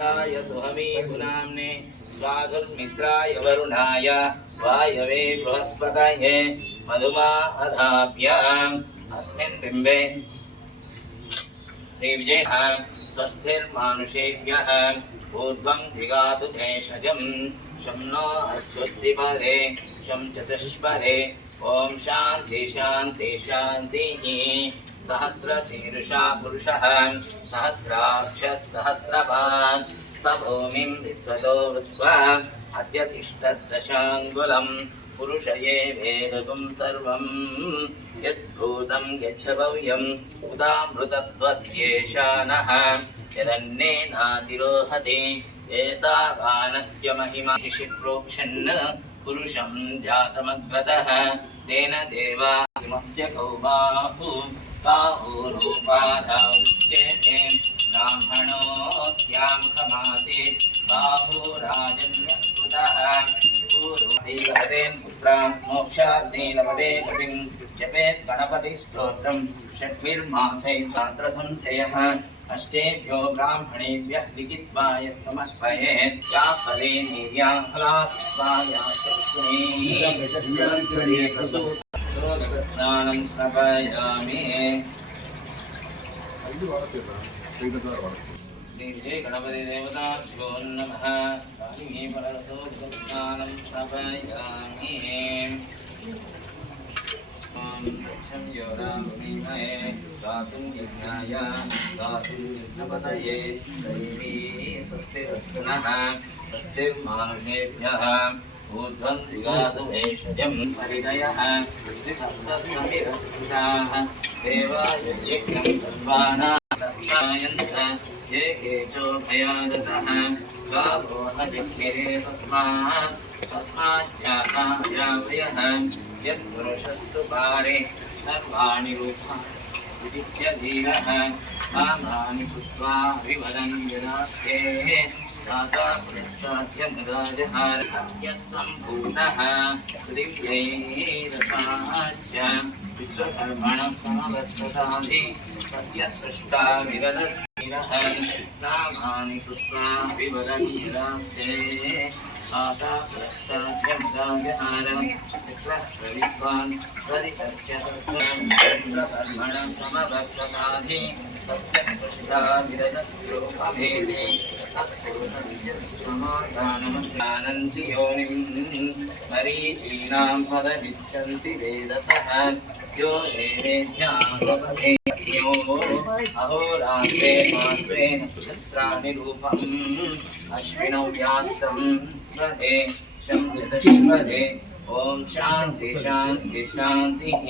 सुहमी गुनाम्ने स्वाधुर्मित्राय वरुणाय वायवे बृहस्पतये मधुमाधाभ्याम् अस्मिन् बिम्बे श्रीविजयः स्वस्तिर्मानुषेभ्यः ऊर्ध्वं दिगातु भेषजं शं नो अस्तुद्विपदे शं चतुष्पदे ॐ शान्ति शान्ति शान्तिः सहस्रशीर्षा पुरुषः सहस्राक्षः सहस्रपात् स भूमिं विश्वतो वृत्वा अद्य तिष्ठद्दशाङ्गुलं पुरुषये वेदगुं सर्वं यद्भूतं यच्छभव्यम् उदामृतत्वस्येषानः यदन्नेनातिरोहति एतावानस्य महिमा ऋषिप्रोक्षन् पुरुषं जातमग्रतः तेन देवामस्य कौबाहु बाहुरूपाधौच्यते ब्राह्मणोऽस्यामुखमासे बाहुराजन्यकृतः पूर्वतीवरेन् पुत्रान् मोक्षार्थे लभते कविं जपेत् गणपतिस्तोत्रं षड्भिर्मासैर्मात्रसंशयः अष्टेभ्यो ब्राह्मणेभ्यः लिखित्वा यत् समर्पयेत् या फले स्नानं स्नपयामि। श्री विजय गणपति देवताभ्यो नमः। स्नानं स्नपयामि। दक्षं योरामहे गातुं यज्ञाय गातुं यज्ञपतये दैवी स्वस्तिरस्तु नः स्वस्तिर्मानुषेभ्यः ऊर्ध्वं दिगातु भेषजं परिणयः त्रिसप्तसमिरस्ताः देवाय यज्ञं सर्वाणां ये केचोभयादतः गावो अजिह्मिरे तस्माच्चाकायावयः यत्पुरुषस्तु पारे सर्वाणि रूपाणि विजित्य धीरः कामानि कृत्वा विवदन् यदास्ते दाता पुरस्ताद्यमुदाजहार यः सम्भूतः दिव्यैरसाच्च विश्वकर्मणः समवर्तताधि तस्य दृष्टा विरदद्भिरः नामानि कृत्वा विवदन् यदास्ते दाता पुरस्ताद्यमुदाजहार विद्वान् परितश्च तस्य विश्वकर्मणः समवर्तताधि तस्य दृष्टा विरदद्रूपमेति तत्पुरुषस्य समाधानमज्ञानन्ति योनिं मरीचीनां पदमिच्छन्ति वेदसः यो देवेभ्यामपदेयो अहोरात्रे मासे नक्षत्राणि रूपम् अश्विनौ व्यात्तं स्वधे शं चतुष्पदे ॐ शान्ति शान्ति शान्तिः।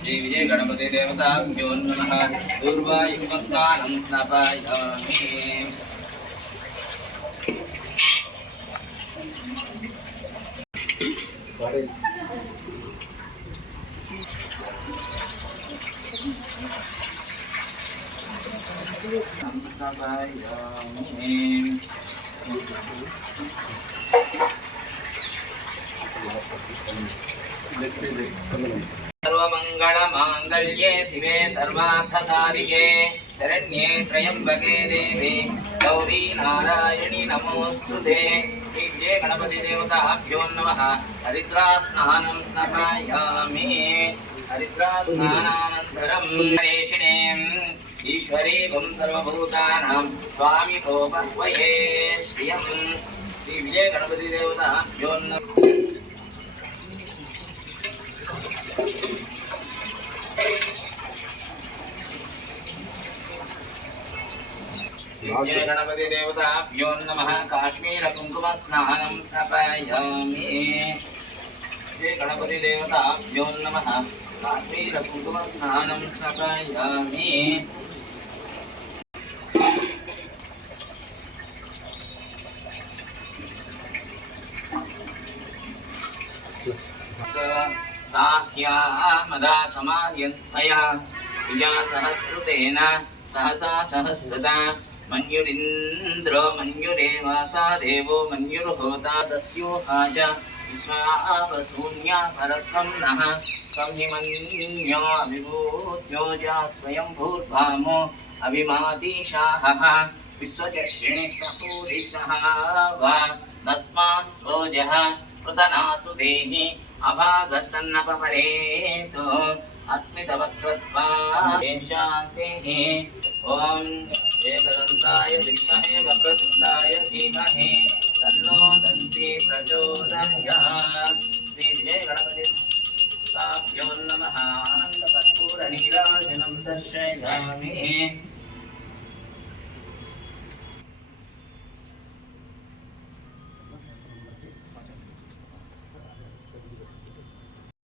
श्री विजय गणपति देवताभ्यो नमः। पूर्वायुपस्नानं स्नापयामि। सर्वमंगलमांगल्ये शिवे सर्वार्थसाधिके शरण्ये त्र्यंबके देवी गौरी नारायणी नमोस्तुते। श्री गणपति देवताभ्यो नमः। हरिद्रा स्नानं स्नापयामि। हरिद्रा स्नानानन्तरं गणेशिनीं ईश्वरी गुं सर्वभूतानां स्वामी भोपह्वये श्रियं। श्री विजय गणपति देवताभ्यो नमः। जय गणपति देवताभ्यो नमः। काश्मीर कुंकुम स्नानं स्नापयामि। जय गणपति देवताभ्यो नमः। काश्मीरकुङ्कुमस्नानं स्नापयामि साह्या मदा समायन्तया विजा सहस्रुतेन सहसा सहस्रता मन्युरिन्द्रो मन्युरेवासा देवो मन्युर्होता तस्योहाज विश्वावसून्या परत्वं नः संहिमन्यो अभिभूत्यो जा स्वयं भूर्भामो अभिमातीशाहः विश्वचक्षे सपूरिसः वा तस्मास्वोजः पृतनासु देहि अभागसन्नपमरेतो अस्मितवक्त्रत्वा शान्तिः ॐ एकदन्ताय विद्महे वक्रतुण्डाय धीमहि तन्नो दन्ती प्रचोदयात् श्री विजय गणपति ताभ्यो नमः आनन्दकर्पूरनीराजनं दर्शयामि।